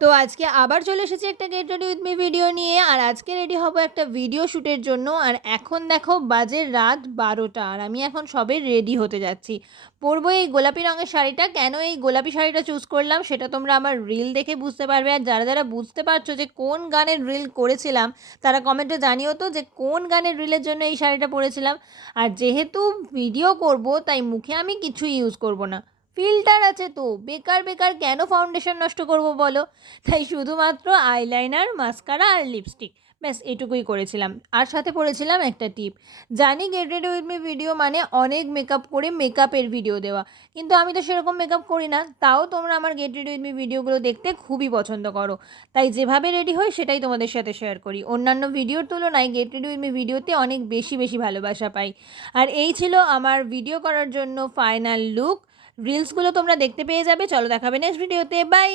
তো আজকে আবার চলে এসেছি একটা get ready with me video নিয়ে। আর আজকে রেডি হব একটা ভিডিও শ্যুটের জন্য। আর এখন দেখো বাজে রাত 12টা, আর আমি এখন সবে রেডি হতে যাচ্ছি। পরবো এই গোলাপি রঙের শাড়িটা। কেন এই গোলাপি শাড়িটা চুজ করলাম সেটা তোমরা আমার রিল দেখে বুঝতে পারবে। আর যারা যারা বুঝতে পারছো যে কোন গানের রিল করেছিলাম তারা কমেন্টে জানিও তো যে কোন গানের রিলের জন্য এই শাড়িটা পরেছিলাম। আর যেহেতু ভিডিও করব তাই মুখে আমি কিছু ইউজ করব না, ফিল্টার আছে তো বেকার বেকার কেন ফাউন্ডেশন নষ্ট করব বলো। তাই শুধুমাত্র আইলাইনার, মাস্কারা আর লিপস্টিক, ব্যাস এটুকুই করেছিলাম। আর সাথে পরেছিলাম একটা টিপ। জানি get ready with me video মানে অনেক মেকআপ করে মেকআপের ভিডিও দেওয়া, কিন্তু আমি তো সেরকম মেকআপ করি না। তাও তোমরা আমার গেট রেডি উইথ মি ভিডিওগুলো দেখতে খুবই পছন্দ করো, তাই যেভাবে রেডি হই সেটাই তোমাদের সাথে শেয়ার করি। অন্যান্য ভিডিওর তুলনায় গেট রেডি উইথ মি ভিডিওতে অনেক বেশি বেশি ভালোবাসা পাই। আর এই ছিল আমার ভিডিও করার জন্য ফাইনাল লুক। রিলসগুলো তোমরা দেখতে পেয়ে যাবে। চলো দেখাবে নেক্সট ভিডিওতে, বাই।